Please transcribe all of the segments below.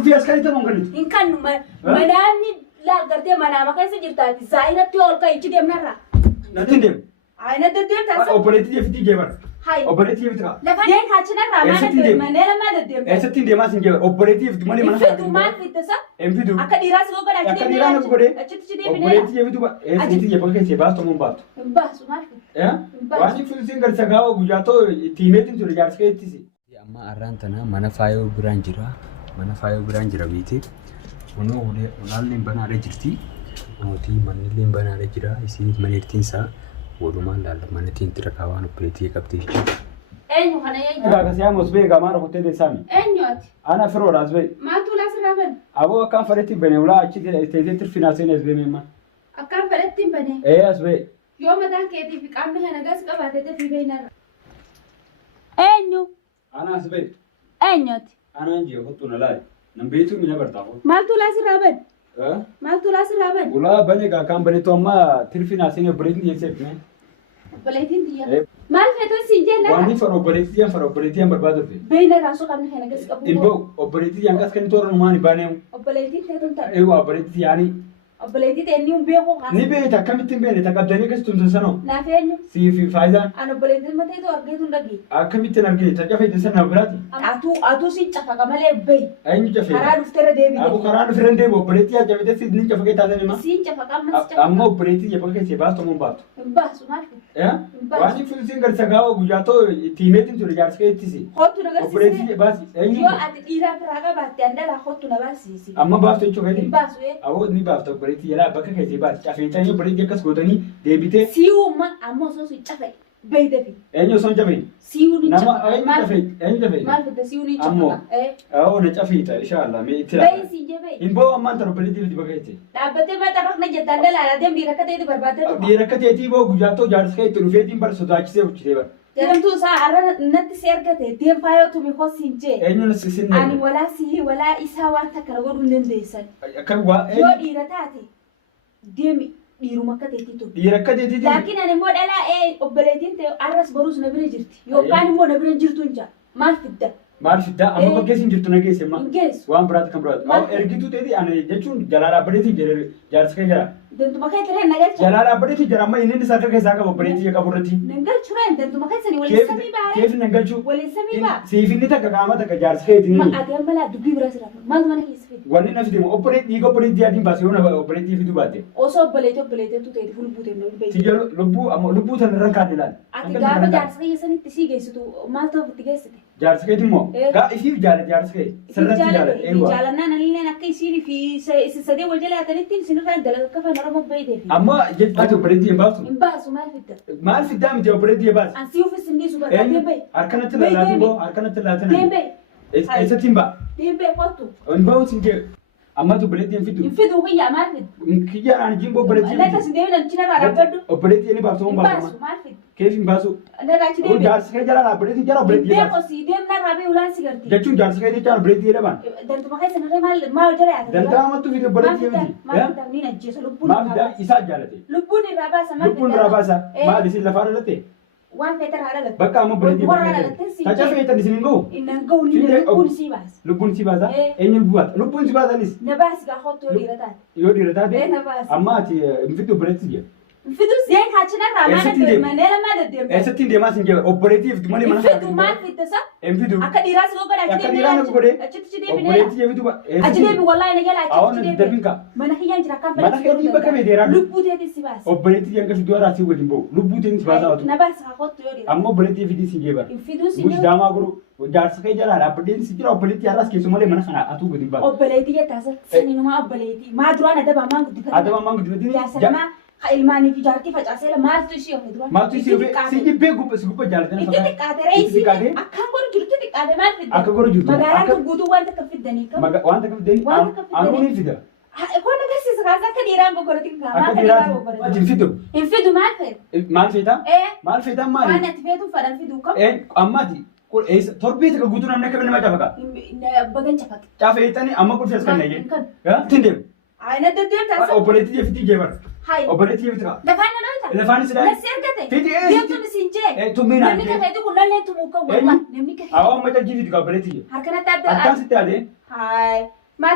كل في عسكري تمام كنت إن كان منامني لا قرتي منامك كيف جرتها زاينة تقول كي تدي منرا نتندم عينة تديم تاسو اوبريتي في تي جبر هاي اوبريتي في ترى دين كاتشنا رامانا منيلا ما تديم ستين ما سنجبر اوبريتي في مالي ما في ما في تسا انفيدو أكاديراس لو كده أكاديراس لو كده أشتري تدي منيلا اوبريتي في تو ستين جبر كيس باس تمام بات بس ما في يا واني في سينجر سغاو غجاتو تيميتين تو رجال سكيتسي amma arrantana mana faayoo biraan jira mana faayoo biraan jira biiti kunoo ulaallee banaadha jirti mootii manillee banaadha jira isiin maneertiin isaa walumaan laalla manatiin tira kaawaan opereetii qabdee jechuudha. Eenyu kana eenyu? Raga siyaa mosbee gamaa rokotee deessami. Eenyuati? Ana firoo raasbee. Maatu laasiraaban? Aboo akkaan fadhetti bane ulaa achi teessee tirfinaaseen asbee meemma. Akkaan fadhetti bane? Asbee. Yoo mataan keetii fi qaamni kana gas qabaatee tafi beeynarra. Eenyu? Ana asbee. Eenyuati? Ana anjii hottuuna laali. Nambeetu mina bartaafoo. Maaltu laasiraaban? Maaltu laasiraaban? Ulaa bane gaa kan baneetu amma tirfinaaseen opereetii jeessee fine. Opereetiin tiyya. Maal feetan siin jenna? Waan fara opereetii barbaadu fe. Beeynarraa soo qaamni kana gas qabu. Imboo opereetii kan kan toora numaan baaneemu. Opereetiin feetan ta'a. Eewa opereetii yaani. Opereetii ta'e ni beeku haasa. Ni beekta akkamittiin beekne taqqabdanii akkas tumsansanoo. Naaf eenyu? Siifi faayidaan. An opereetiin mateetu argeetu dhagi. Akkamittiin argine taqqafe deessan na biraati. Atuu siin cafaqa malee beey. Eenyu cafee? Karaa dhufteera deebi'e. Abu karaa dhufeera deebi'e opereetii yaa cafee teessi ni cafaqee taatan hima. Siin cafaqa ammas cafaqa. Amma opereetii yaa bakka keessee baastu mun baatu. Hin baasu maal? Waan iftiin garsa gaawa guyyaatoo tiimeetiin ture jaarsa keettisi. Hottu na garsiise. Opereetii baasi. Eenyu? Yoo ati dhiiraa biraa qabaatte andala hottu na baasiisi. Amma baaftu jechuu gadi. Hin baasu ee. Awoo ni baafta opereetii yaa bakka keessee baasi. Cafeetanii opereetii akkas gootanii deebitee. Siiyuuma amma osoo si cafe beeydefi. Eenyu osoo hin cafee? Siiyuun hin Nama cafaqa. eenyu cafee? Eenyu cafee? Maal fedde siiyuun hin Ammoo. cafaqa. Awoo na cafeeta inshaallah mee itti Beeyi siin jee beeyi. Hin boo ammaan tan opereetii fi bakka keessee. Dhaabbattee mataa rafna jettaan dalaala deem dhiira akka ta'etti barbaadde dhufa. Dhiira akka ta'etii boo guyyaatoo jaarsa keetti dhufeetiin bar sodaachisee bulchitee bar. Jedhamtuu isaa har'a natti si ergate deem faayoo tumi hoosiin jee. Eenyuun sisin Ani walaa sihii walaa isaa waan takka na godhuu hin dandeessan. Akkam waa Yoo dhiira taate deemi dhiiruma akka ta'etti ture. dhiira akka ta'etii Laakiin ani immoo dhalaa obboleettiin ta'e arras baruus na bira jirti. Yookaan immoo na bira hin jirtu hin jaa. Maal fidda? maal fiddaa amma fakkeessi hin jirtu nageesse ma Hin geessu. waan biraatti kan biraatti ergituu ta'eeti ani jechuun jalaa dhaabbateetii jaarsa kee jira Dantuma kee tiree nagalcha. jalaa dhaabbateetii jira amma inni isaa akka keessaa qaba obboleettii qabu irratti Nangalchu reen dantuma keessanii waliin samii baaree. keef nangalchuu Waliin samii baa. siifinni takka qaama takka jaarsa keetiin Ma adeem balaa dubbii bira sirraa. Maaltu mana keessa fide? wanni na fide obboleettii dhiiga obboleettii adiin baasee yoo obboleettii fiduu baatte Osoo obboleettii ta'e fuul buutee namni beeku. tijjalo lubbuu tan irra kaan ilaali Ati gaafa jaarsa keessanitti sii geessitu maal ta'uuf itti geessite? jaarsa keetiin immoo gaa isiif jaalate jaarsa kee sirratti jaalate eewa Jaalannaan alilleen akka isiin fi isa sadee wal jalaatanitti isinirraa dalaga akka afaan Oromoo beeyteef. amma jechaati obboleettii hin baaftu Hin baasu maal fidda? maal fiddaa miti obboleettii hin baasu Ansi ufis hin dhiisu bakka deembee. harkanatti lalaatu boo harkanatti laatan Deembee. eessatti hin ba'a Deembee kottu. hin ba'u sin jee ammatu obboleettii hin Hin fidu fidu kiyyaa maal fidda? kiyyaan jimbo obboleettii hin Laata fidu si deebiin alchinarraa dhaabbadhu. obboleettii inni baaftu Hin hin baasu baasu maal fidda? keef hin baasu Laata achi deebiin. jaarsa kee jala obboleettii jala obboleettii Hin hin baasu beeku si deemnarraa bee ulaan si garti. jechuun jaarsa kee jala obboleettii jedhaman Dantuma keessa narree maal jala yaata? danda'a amattu fide obboleettii Maal miti fidda? Niin ajjeesa lubbuun maal irraa fiddaa baasa. isaa jaalate Lubbuun irraa baasa maal lubbuun irraa baasa maal isin lafaa dhalatte Waan feetan haa dhalatu. bakka amma obboleettii Warra dhalatte si taca feetan isin hin ga'u Innan ga'u ni Fide- lubbuun si baasa. lubbuun si baasa eenyu lubbuun baasa lubbuun si baasanis Na baasi gaa hottu yoo dhiira taate. yoo dhiira taate Na baasi. amma ati hin fiddu obboleettii jee Fidu seen kaachinarraa maal Eessatti deema? deema? Manee lamaa deddeema. eessatti hin deemaa sin jee obboleettii fiddu malee mana Fidu maal fidda sa? hin fidu Akka dhiiraas goo godha achi Akka deemee dhiiraa na godhe achitti deemee obboleettii jee fidu achi deemee wallahi na jala Awwan achitti darbin deemee ka. mana kiyyaan jira kan Mana keetii bakka feeteeraa lubbuu teetis si baasa. obboleettii jee fidu araa si waliin ba'u lubbuu teetis baasaa Na otu baasi haa hottu yoo dhiira. amma obboleettii fidii sin jee bara Fidu si Bush daamaa guru jaarsa kee jalaa dhaabbateen si jira obboleettii har'as keessu malee mana kana atuu gadi baasa obboleettii jettaasa saniinuma obboleettii maa duraan adaba maan guddifate. adama maan guddifate Jaasalamaa ha ilmaanii fi jaartii facaasee maaltu ishee ofe duraan. maaltu si jibbee si gubba jaalatanii Itti xiqqaate reessi akkaan godhu jiru itti xiqqaate maal fidda? akka godhu jirtu Magaalaan kun guutuu wanta kan fiddanii qabu. wanta akka fidanii Waan akka fidanii. aanuu ni fida Kun agarsiisa kaasa akka dhiiraan goggoratiin kaa. akka dhiiraati wajjin fidu Hin fidu maal feetu? maal feetaa Ee maal feetaa waan maali ati feetuun fadhan fiduu qabu. ammaati torbee takka guutuu namni akka nama cafaka Bagan cafaqe. cafeetanii amma qulfee as kan Hin nayee kan. tindeem Ayna deddeem taasisa. obboleettii jee fitii jee bara Hayi. obboleettii jee fitii Lafaan na dhoota. Lafaan si dhaa- Lassi ergate. Fidi Deemtuun isin jee. tummiin Namni kafeetu kun lallee tumuu qabu. Eenyu? Namni kafeetu. awwa amma tajjii fitii obboleettii jee Harkanatti adda. akkaan sitti aadee Hayi. ما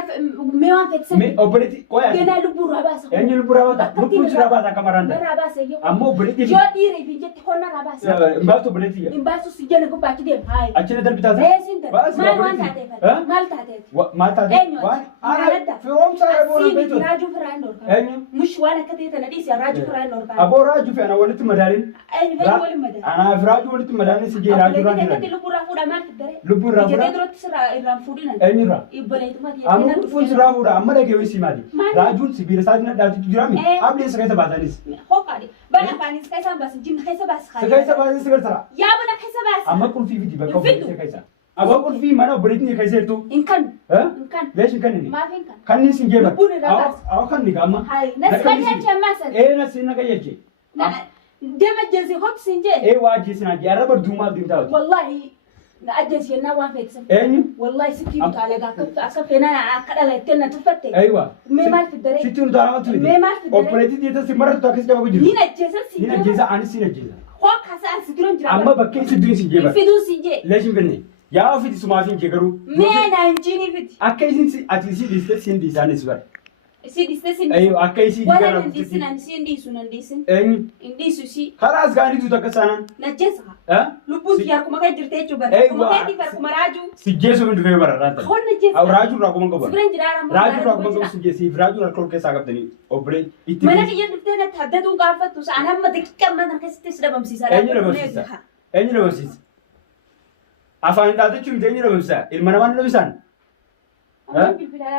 ما وان فتسن مي أوبريتي كويس جنا لبور راباسه أني لبور راباسه لبور راباسه كمان راباسه يو أما أوبريتي جو ديري في جت هون راباسه مباتو أوبريتي إمباسو سجنا كوبا كده هاي أشيله در بتاعه إيه سنتر بس ما وان تعرف ما تعرف ما تعرف وان أنا في روم صار أبونا بيتو راجو فران لورك أني مش وانا كتير نديس يا راجو فران لورك أبو راجو في أنا ولدت مدارين أنا في ولا مدار أنا في راجو ولدت مدارين سجى راجو راجو كده لبور رافودا ما تدري لبور رافودا جت درت سرا إيران فودينا أني را يبليت ما دي أنا فون سرا فودا أما ده كيوي سيمادي راجو سبير سادنا داتي تجرامي أبلي سكايتا بازانيس هو كاري بنا فانيس كيسا بس جيم كيسا بس خالي سكايتا بازانيس سكايتا يا بنا كيسا بس أما كل في فيديو بكون سكايتا أبغى كل في ما أنا أوبريتي كيسا تو إن كان ها إن كان ليش إن كان ما في إن كان كان نسين جيبه لبون أو كان نيجا هاي ناس كذا كمان إيه ناس إنك يجي دم الجزء هوب سنجي إيه واجي سناجي أنا بدوما ديمتاوي والله نأجز ينا وان فيكسن إيه والله سكيب على جاك أسفنا أكاد لا يتنا تفتح أيوة ما مال في الدري شتون دارا ما تودي ما مال في الدري أوبريتي ديتا سمرة تاكس جابوا جيرو هنا جزء سنجي هنا جيزا أنا سينا جيزا هو كاسا سكرون جرا أما بكين سدوين سنجيبا في دو سنجي ليش بني يا في سمافين جيرو ما نانجيني فيدي أكيد سين أتلسي ديست سين ديزاني سوار سيدي سين أيوة أكيد سين ولا جيرو نديسن أنسين ديسون نديسن إيه نديسو شيء خلاص قاعد يدو تكسانا نجزها ها لبوس ياركم ما كان جرتي تجوبر أيوة. كم كان تفرق راجو سجيسو من دفع برا رانتا هون نجزها أو راجو راكو من قبل سكرين جرا راجو راكو من قبل سجيسي راجو راكو كيس عقب دني أوبري ما أنا كي جبتنا تحددوا قافة توس أنا ما دقيقة ما نكسر تسرب بمسيسة أين لبسيسة أين لبسيسة أفان دادو تشوم تاني لبسا المنوان لبسان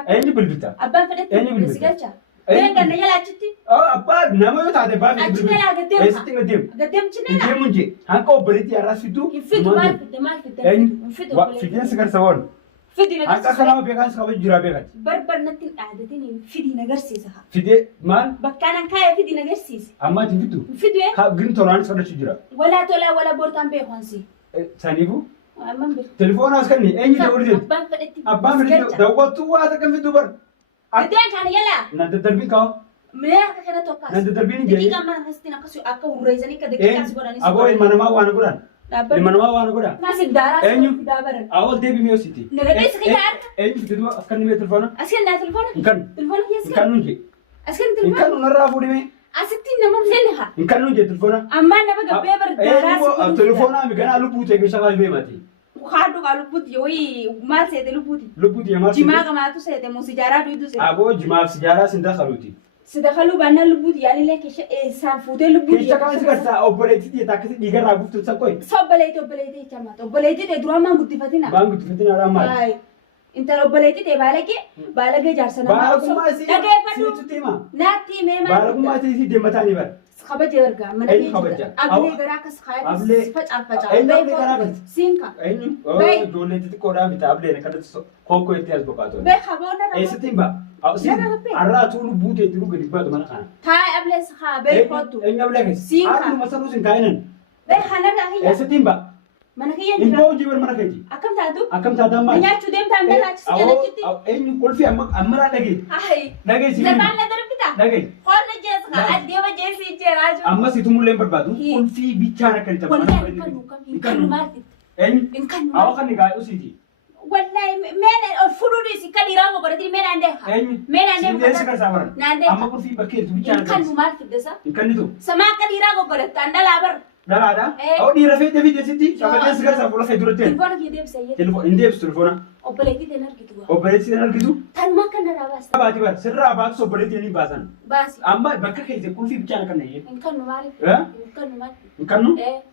أين بالبيتا أبا فدت أين بالبيتا سجلتها بين كنا يلا أشتي أبا نامو يتعدي بابي أشتي لا قدام إيه قدام قدام شنو قدام منجي هانكو أوبريتي أراسيتو يفيد ما في أين يفيد فيدين سكر سوون فيدي هانكا نجرس خلاص بيكان سكابي جرا بيكان بربر نتين عادتين فيدي نجرسيسها فيدي مال بكانا كايا فيدي نجرسيس أما تفيدو فيدي ها جرين توران سكر شجرا ولا تولا ولا بورتان بيهونسي سانيبو أمم بير تلفون أسكني أين دوري أبا فدت أبا مريض دوّتو واتا كم في دوبر قدام كان يلا نانت دربين كاو مليار كنا توكاس نانت دربين جاي دقيقة ما نحسنا كسو أكو وريزني كدقيقة سكوراني أبو المنما وانا قران المنما وانا قران ناسك دارا أينو؟ دابرن أول دي بميو سيتي نغدي سكيار أين في دوا أسكني مي تلفون أسكن تلفون إنكان تلفون هي إنكان نونجي أسكن تلفون إنكان نرى فودي مي أستين نمر فينها إنكان نونجي تلفون أما نبغى بيبر دارا أيوة تلفون أمي كنا لبوتة كشغال بيماتي وخادو قالوا بودي يوي ما سيد لبودي لبوتة يا مارسي جماعة ما تسيد موسيجارا دويدو سيد أبو جماعة سجارة سندا خلوتي سدخلوا بنا لبودي يعني لك سانفوتي لبودي كيشتا كمان سكرتا أوبريتي دي تاكسي ديجر راغوف تساقوي صبليتي جماعة صبليتي دراما قد فتنا بانغ تفتنا رامال هاي انت صبليتي بالك جارسنا بالكم ما سي دغه سي تيما ناتي ميما بالكم ما سي دي متاني بر خبج ورغا من أي خبجة؟ أبلي غراكس خايف أبلي- فجأة أي أبلي غراكس؟ سينكا أين باي. جولة تكورا بيتا أبلي نكدت كوكو يتياز بقاتون بي خبونا أي ستيمبا أو سين لا، لا، بي. أرى تقول بوتة تلو قريب بعد ما نخان تاي أبلي سخا بي خطو أين أبلي سينكا. أرى مسلوس إن كائنن بي خنرا أي هي ستيمبا من هي إن جرا بوجي جبر مرة كذي أكم تادو أكم تادا ما من يأتو ديم تام بلا تسجل جدي أو أين كل في أمرا لقي هاي لقي سين زمان لا درب كتا لقي خورنا جيسخا أدي وجيسي جراجو أما سيتمو لين بربادو هي. كل في بيتشارة كنت والله إن كانوا مارتي أين إن كانوا أو خلني قاعد أسيتي والله من الفلوس كان يرامو برتي من عندها أين من عندها سين سكر سامر نعندها أما كل في بكير إن بيتشارة كانوا مارتي دسا إن كان نتو سما كان يرامو برتي عندها لابر لا لا إيه. أو دي رفيت في جسدي شافت يا. ناس كذا سافولا في دورتين تلفونك يديب سيد تلفون إندي بس تلفونا وبليتي تنر كتوا أوبريتي نال كده تن ما كان راباس أبغى تبغى سر أبغى سو أوبريتي ني باسن بس أما بكر كيسة كل في بيتشارة كنا هي إن كانوا مالك ها إن كانوا مالك إن كانوا إيه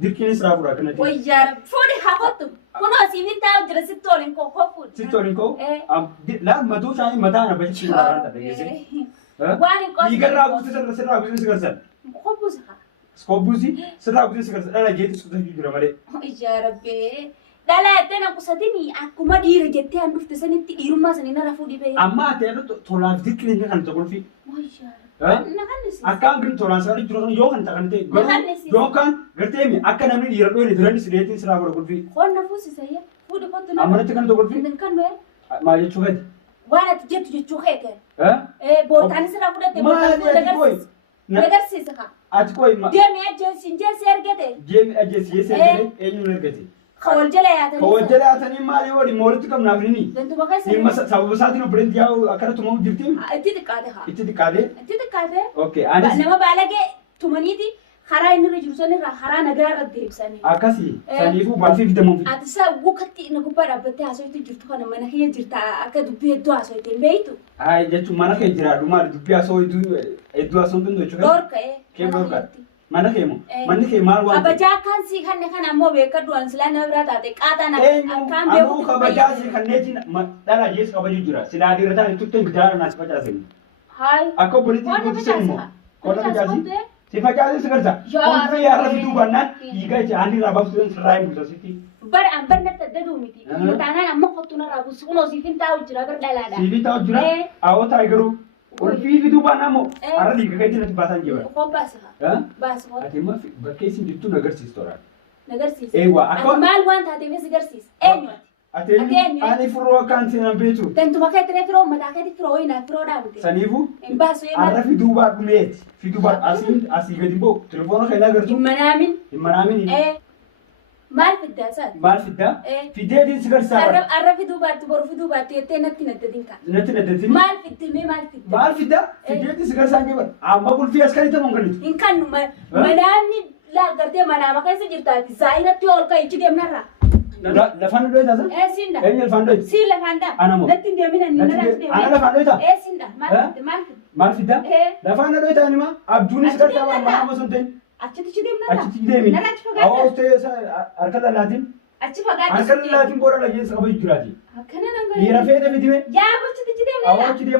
ديركيني سرافورا كنا تي ويجار فودي حقطو كنا سيفين تاو جلسة تولين كو خفود سيتورينكو إيه. لا ما دوش عاي مدانا بس شيء لا رانتا تيجي ها واني قصدي يقرا أبو سر أبو سر خبوزها سكوبوزي سر أبو سر أنا جيت سكوت جيرا مالي يا ربي لا تنا قصدني أكما دير جتة أن نفت سنة تدير ما سنة رفودي بيه أما تيرو تولا ديركيني كان تقول في ما يجار ها نغنسي Akka gin toran sari juro yo kan takante Nahannes. yo kan garte mi akka namni dira do ni dirani siretin sira bor gulfi خون نفوسي سيء فودي كنت amana takan to gulfi عندن كان وين ma ye chugadi وانا تجت جتشو خير ha إيه بورتاني سنة فودي ما بورتاني ya koy نغرسي سخا at koy ma دي مي أجل سنجل سير كده jemi ajes yesere enyu nergati Kawal jala yaatanii. Kawal jala yaatanii maali wali moolitti qabnaaf nini. Dantuma keessa. Dhimma sababa isaatiin obboleetti yaa'u akkana tumamu jirti. Itti xiqqaate haa. Itti xiqqaate. Itti xiqqaate. Okay anis. Nama baalagee tumaniiti karaa inni irra jiru sanirraa karaa nagaa irra deebisanii. Akkasii saniifuu baafii fitamuun fida. Ati isaa bukkatti na gubbaa dhaabbattee haasofti jirtu kana mana kee jirta akka dubbii hedduu haasofte hin beektu. Haa jechuun mana kee jiraadhu maali dubbii haasoo hedduu haasoo hin jechuudha. Dorka'ee. Kee dorka'e. Mana kee moo manni kee maal waan kabajaa kan si kanne kana ammoo beekadhu an silaa nama biraa taate qaaxaan akkaan beeku ammoo kabajaa si kanneetiin dhala jees kabaju jira silaa dhiirataan turte bitaa naas facaasen haay akka obboleetti guutu sen immoo kola facaasi si facaasi si garsa kolfi yaara fiduu bannaan dhiiga itti aanni irraa baaftu sirraa hin bultasitti bara an barna tadaduu miti taanaan amma qottuna irraa buusu kunoo siifin taa'u jira bar dhalaadha siifin taa'u jira awwataa garuu kolfi fiduu bannaan moo arra dhiiga keetti natti baasan jira qophaasa baasa ati ma bakkee isin jirtu nagarsiistora nagarsiisa eewa akka maal waan taateef si garsiisa eenyu ati ani furoo kan seenan beetu tantuma keetti firoo mataa keetti firoo ina firoo dhaabute saniifu baasu arra fiduu baa dhumeeti fiduu baa asii gadi boo telefoona kan agartu himmanaamin maal fiddaa isaati maal fiddaa fideetiin si garsaa arra fiduu baatti boru fiduu baatti jettee natti naddatin kaa natti naddatin maal fiddimee maal fiddaa fideetiin si garsaa hin jiban amma bulfii as kan hiitamu kan hin kannu manaamni gartee manaama keessa jirtaati zaayiratti ol ka'ichi deemnarraa lafaan dho'e taasa siinda eenyu lafaan dho'e si lafaan dha anamo natti hin deemina ni natti deemina ana lafaan dho'e taa siinda maal fiddaa lafaan dho'e taa nima abduunis garsaa waan manaama sun ta'in achitti deemnarraa achitti deemi nana achi fagaadha awwa ustee harka lalaatiin achi fagaadha harka lalaatiin booda lajeessa qabaju jiraati akkana nan dhiira feete fidime yaa gochiti deemnarraa awwa achi deemu